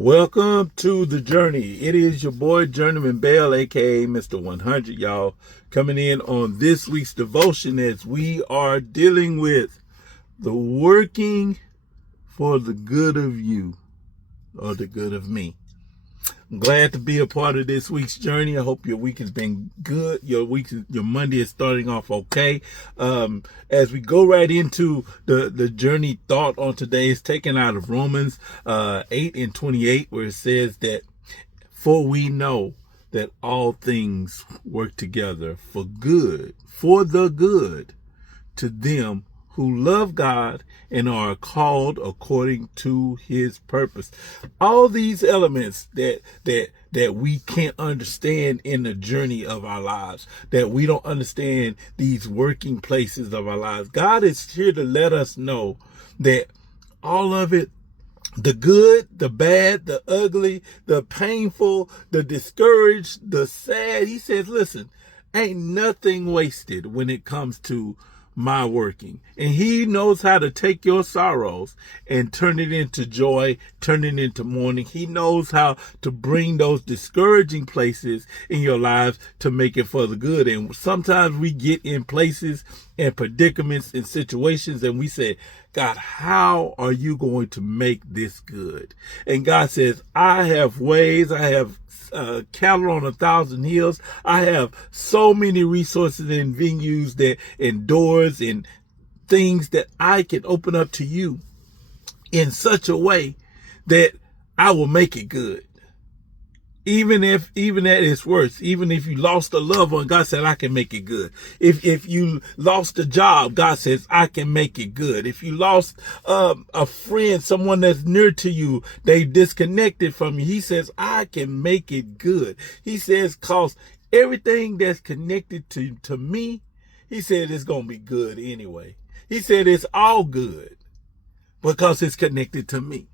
Welcome to the journey. It is your boy Journeyman Bell, aka Mr. 100, y'all, coming in on this week's devotion as we are dealing with the working for the good of you or the good of me. I'm glad to be a part of this week's journey. I hope your week has been good. Your Monday is starting off okay. As we go right into the journey thought on today is taken out of Romans 8:28, where it says that, for we know that all things work together for the good to them who love God and are called according to his purpose. All these elements that we can't understand in the journey of our lives, that we don't understand these working places of our lives. God is here to let us know that all of it, the good, the bad, the ugly, the painful, the discouraged, the sad, he says, listen, ain't nothing wasted when it comes to my working. And he knows how to take your sorrows and turn it into joy, turn it into mourning. He knows how to bring those discouraging places in your lives to make it for the good. And sometimes we get in places and predicaments and situations and we say, God, how are you going to make this good? And God says, I have ways, I have cattle on 1,000 hills. I have so many resources and venues and doors and things that I can open up to you in such a way that I will make it good. Even at its worst, even if you lost a loved one, God said, I can make it good. If you lost a job, God says, I can make it good. If you lost a friend, someone that's near to you, they disconnected from you, he says, I can make it good. He says, cause everything that's connected to me, he said, it's going to be good anyway. He said, it's all good because it's connected to me.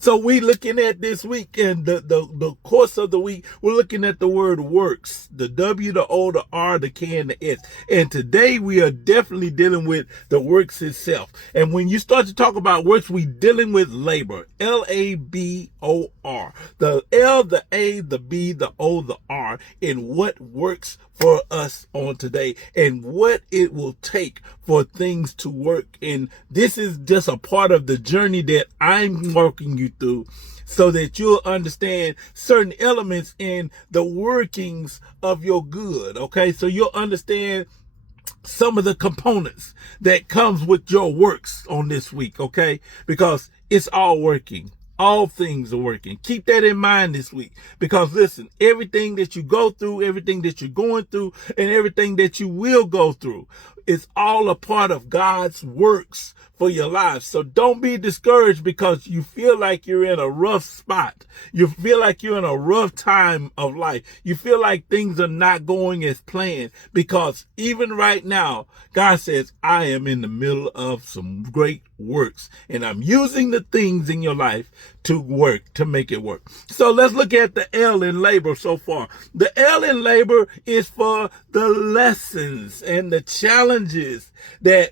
So we looking at this week and the course of the week, we're looking at the word works, the W, the O, the R, the K, and the S. And today we are definitely dealing with the works itself. And when you start to talk about works, we dealing with labor, L-A-B-O-R. The L, the A, the B, the O, the R, in what works for us on today and what it will take for things to work. And this is just a part of the journey that I'm walking you through so that you'll understand certain elements in the workings of your good. Okay. So you'll understand some of the components that comes with your works on this week. Okay. Because it's all working. All things are working. Keep that in mind this week. Because listen, everything that you go through, everything that you're going through, and everything that you will go through is all a part of God's works for your life. So don't be discouraged because you feel like you're in a rough spot. You feel like you're in a rough time of life. You feel like things are not going as planned, because even right now, God says, I am in the middle of some great works and I'm using the things in your life to work, to make it work. So let's look at the L in labor so far. The L in labor is for the lessons and the challenges that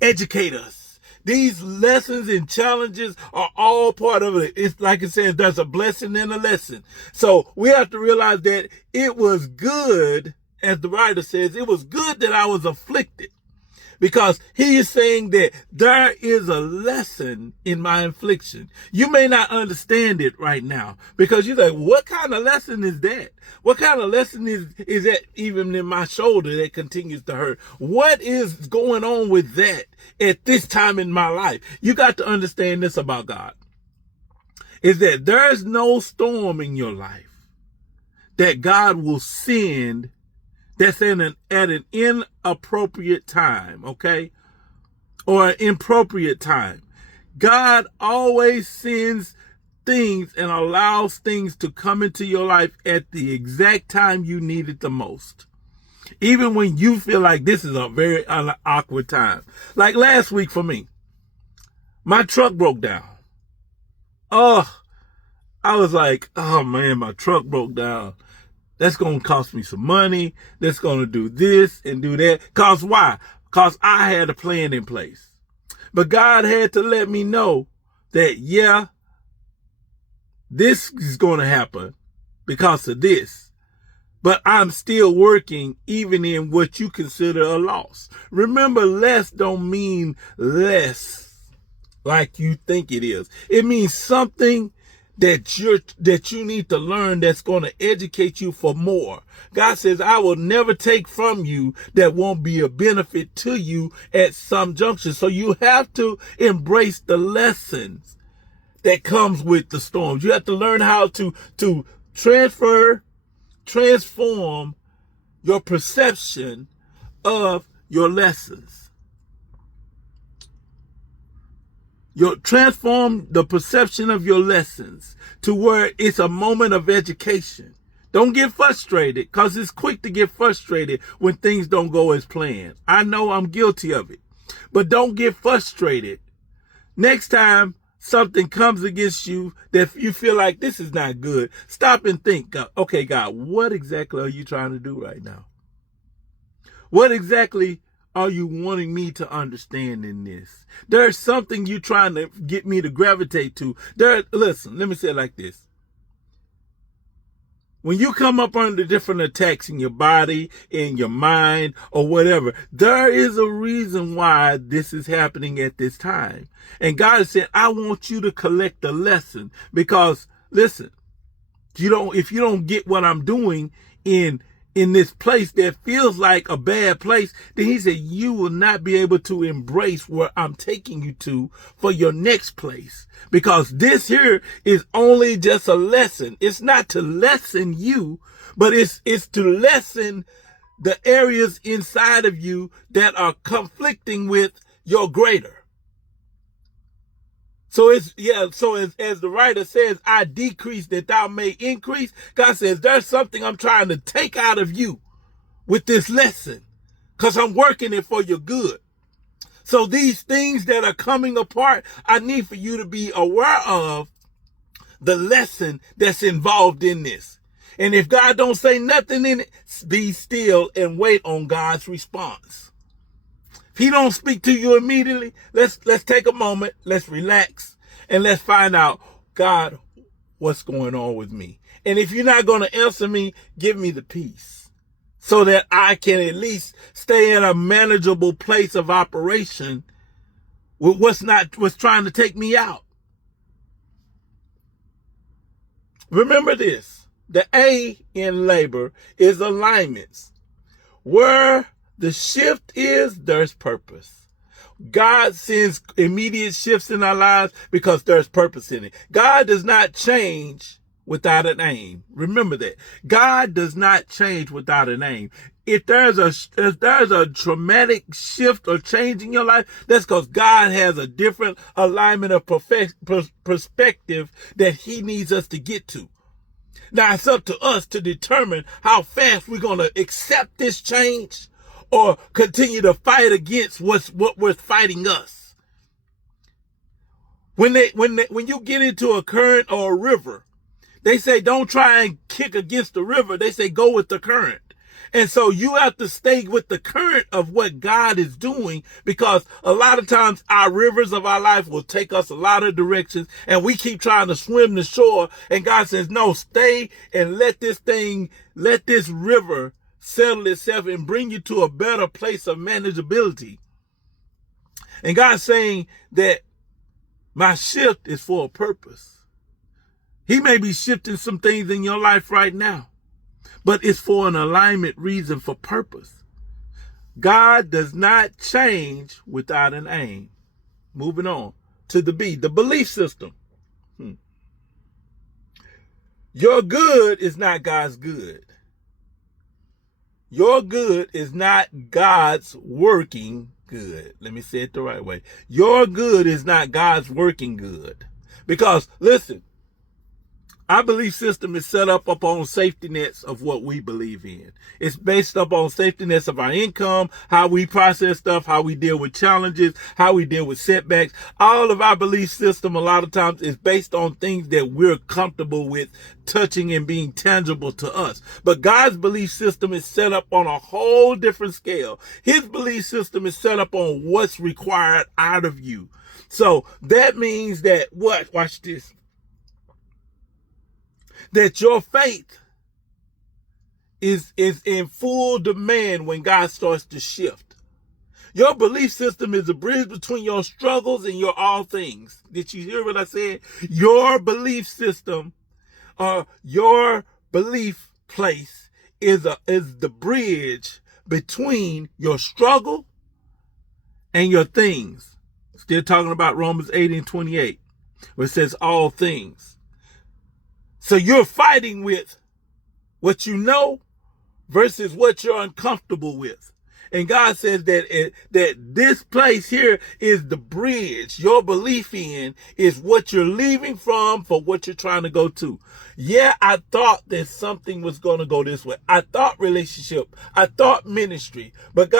educate us. These lessons and challenges are all part of it. It's like it says, there's a blessing and a lesson. So we have to realize that it was good, as the writer says, it was good that I was afflicted. Because he is saying that there is a lesson in my affliction. You may not understand it right now because you're like, what kind of lesson is that? What kind of lesson is that even in my shoulder that continues to hurt? What is going on with that at this time in my life? You got to understand this about God, is that there's no storm in your life that God will send that's at an inappropriate time, okay? Or an inappropriate time. God always sends things and allows things to come into your life at the exact time you need it the most. Even when you feel like this is a very awkward time. Like last week for me, my truck broke down. Oh, I was like, oh man, my truck broke down. That's going to cost me some money. That's going to do this and do that. Cause why? Cause I had a plan in place. But God had to let me know that, yeah, This is going to happen because of this. But I'm still working even in what you consider a loss. Remember, less don't mean less like you think it is. It means something that you need to learn that's going to educate you for more. God says, I will never take from you that won't be a benefit to you at some junction. So you have to embrace the lessons that comes with the storms. You have to learn how to transform your perception of your lessons. Transform the perception of your lessons to where it's a moment of education. Don't get frustrated, because it's quick to get frustrated when things don't go as planned. I know I'm guilty of it, but don't get frustrated. Next time something comes against you that you feel like this is not good, stop and think, okay, God, what exactly are you trying to do right now? What exactly are you wanting me to understand in this? There's something you're trying to get me to gravitate to. Listen, let me say it like this. When you come up under different attacks in your body, in your mind, or whatever, there is a reason why this is happening at this time. And God is saying, I want you to collect the lesson, because, listen, if you don't get what I'm doing in this place that feels like a bad place, then he said, you will not be able to embrace where I'm taking you to for your next place. Because this here is only just a lesson. It's not to lessen you, but it's to lessen the areas inside of you that are conflicting with your greater. So as the writer says, I decrease that thou may increase. God says, there's something I'm trying to take out of you with this lesson, because I'm working it for your good. So these things that are coming apart, I need for you to be aware of the lesson that's involved in this. And if God don't say nothing in it, be still and wait on God's response. If he don't speak to you immediately, let's take a moment, let's relax, and let's find out, God, what's going on with me? And if you're not going to answer me, give me the peace so that I can at least stay in a manageable place of operation with what's trying to take me out. Remember this, the A in labor is alignments. Where the shift is, there's purpose. God sends immediate shifts in our lives because there's purpose in it. God does not change without an aim. Remember that. God does not change without an aim. If there's a traumatic shift or change in your life, that's because God has a different alignment of perspective that he needs us to get to. Now it's up to us to determine how fast we're going to accept this change or continue to fight against what was fighting us. When you get into a current or a river, they say don't try and kick against the river. They say go with the current. And so you have to stay with the current of what God is doing, because a lot of times our rivers of our life will take us a lot of directions and we keep trying to swim the shore. And God says, no, stay and let this river settle itself and bring you to a better place of manageability. And God's saying that my shift is for a purpose. He may be shifting some things in your life right now, but it's for an alignment reason, for purpose. God does not change without an aim. Moving on to the B, the belief system. Your good is not God's good. Your good is not God's working good. Let me say it the right way. Your good is not God's working good. Because, listen, our belief system is set up upon safety nets of what we believe in. It's based upon safety nets of our income, how we process stuff, how we deal with challenges, how we deal with setbacks. All of our belief system a lot of times is based on things that we're comfortable with touching and being tangible to us. But God's belief system is set up on a whole different scale. His belief system is set up on what's required out of you. So that means that what? Watch this. that your faith is in full demand when God starts to shift. Your belief system is a bridge between your struggles and your all things. Did you hear what I said? Your belief system, your belief place is the bridge between your struggle and your things. Still talking about Romans 8:28, where it says all things. So you're fighting with what you know versus what you're uncomfortable with. And God says that this place here is the bridge. Your belief in is what you're leaving from for what you're trying to go to. Yeah, I thought that something was going to go this way. I thought relationship. I thought ministry. But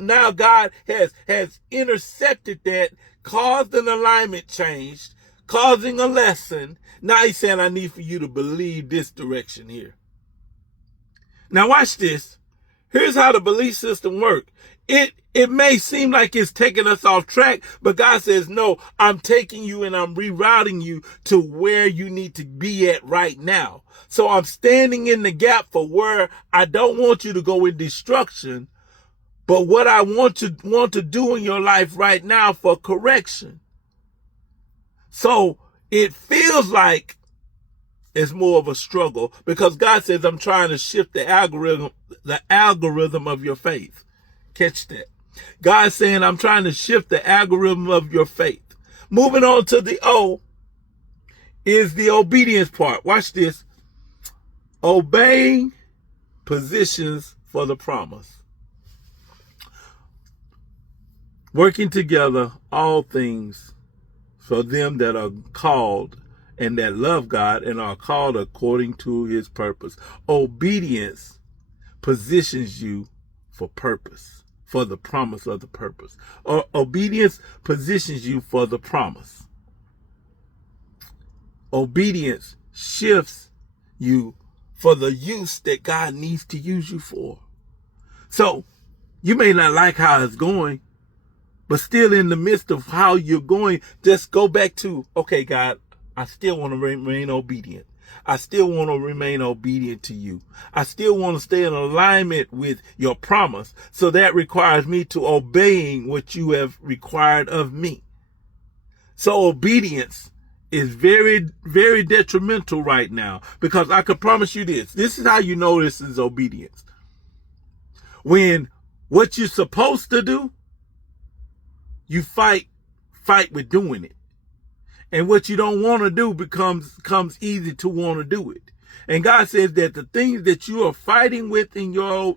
now God has intercepted that, caused an alignment change, causing a lesson. Now he's saying, I need for you to believe this direction here. Now watch this. Here's how the belief system works. It may seem like it's taking us off track, but God says, no, I'm taking you and I'm rerouting you to where you need to be at right now. So I'm standing in the gap for where I don't want you to go in destruction, but what I want to do in your life right now for correction. So it feels like it's more of a struggle because God says, I'm trying to shift the algorithm of your faith. Catch that. God's saying, I'm trying to shift the algorithm of your faith. Moving on to the O is the obedience part. Watch this. Obeying positions for the promise. Working together all things for them that are called and that love God and are called according to his purpose. Obedience positions you for purpose, for the promise of the purpose. Or obedience positions you for the promise. Obedience shifts you for the use that God needs to use you for. So you may not like how it's going, but still in the midst of how you're going, just go back to, okay, God, I still want to remain obedient. I still want to remain obedient to you. I still want to stay in alignment with your promise. So that requires me to obeying what you have required of me. So obedience is very, very detrimental right now, because I can promise you this. This is how you know this is obedience. When what you're supposed to do, you fight with doing it. And what you don't want to do comes easy to want to do it. And God says that the things that you are fighting with in your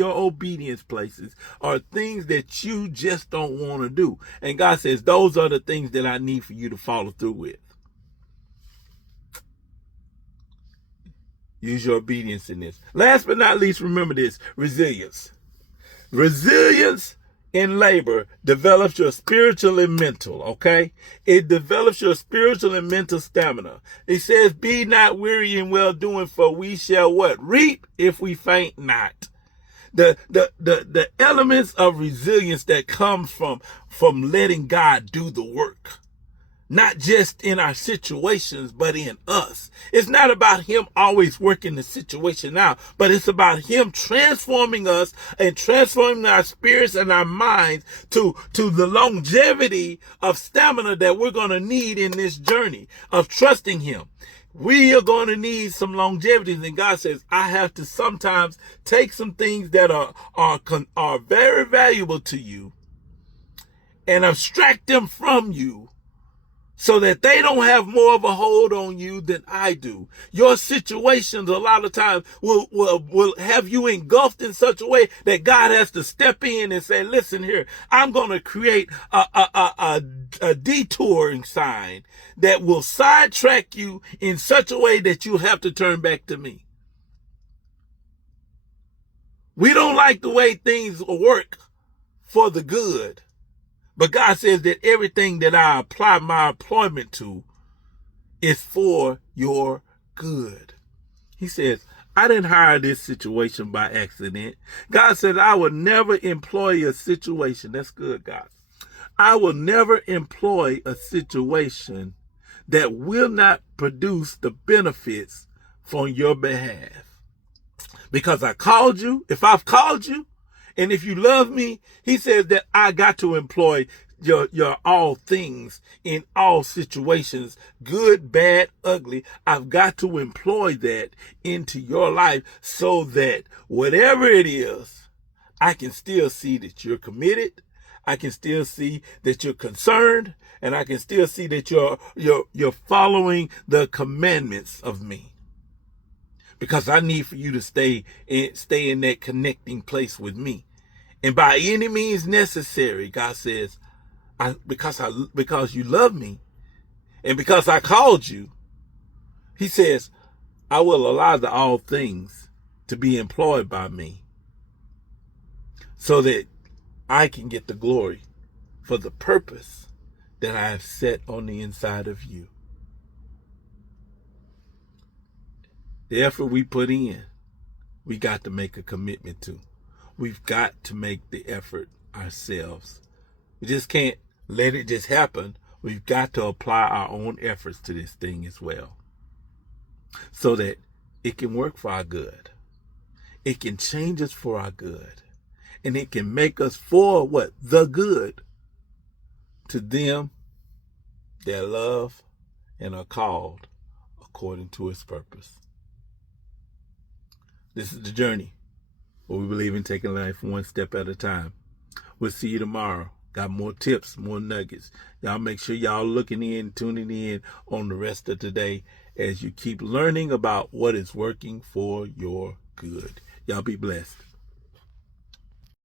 obedience places are things that you just don't want to do. And God says those are the things that I need for you to follow through with. Use your obedience in this. Last but not least, remember this: resilience. Resilience in labor develops your spiritual and mental, okay? It develops your spiritual and mental stamina. It says, be not weary in well doing, for we shall what? Reap if we faint not. The elements of resilience that come from letting God do the work. Not just in our situations, but in us. It's not about him always working the situation out, but it's about him transforming us and transforming our spirits and our minds to the longevity of stamina that we're going to need in this journey of trusting him. We are going to need some longevity. And God says, I have to sometimes take some things that are very valuable to you and abstract them from you, so that they don't have more of a hold on you than I do. Your situations a lot of times will have you engulfed in such a way that God has to step in and say, listen here, I'm going to create a detouring sign that will sidetrack you in such a way that you have to turn back to me. We don't like the way things work for the good. But God says that everything that I apply my employment to is for your good. He says, I didn't hire this situation by accident. God said, I will never employ a situation. That's good, God. I will never employ a situation that will not produce the benefits for your behalf. Because I called you, if I've called you, and if you love me, he says that I got to employ your all things in all situations, good, bad, ugly. I've got to employ that into your life so that whatever it is, I can still see that you're committed. I can still see that you're concerned, and I can still see that you're following the commandments of me. Because I need for you to stay in that connecting place with me. And by any means necessary, God says, because you love me and because I called you, he says, I will allow all things to be employed by me so that I can get the glory for the purpose that I have set on the inside of you. The effort we put in, we got to make a commitment to. We've got to make the effort ourselves. We just can't let it just happen. We've got to apply our own efforts to this thing as well, so that it can work for our good. It can change us for our good. And it can make us for what? The good to them that love and are called according to his purpose. This is the journey where we believe in taking life one step at a time. We'll see you tomorrow. Got more tips, more nuggets. Y'all make sure y'all looking in, tuning in on the rest of today as you keep learning about what is working for your good. Y'all be blessed.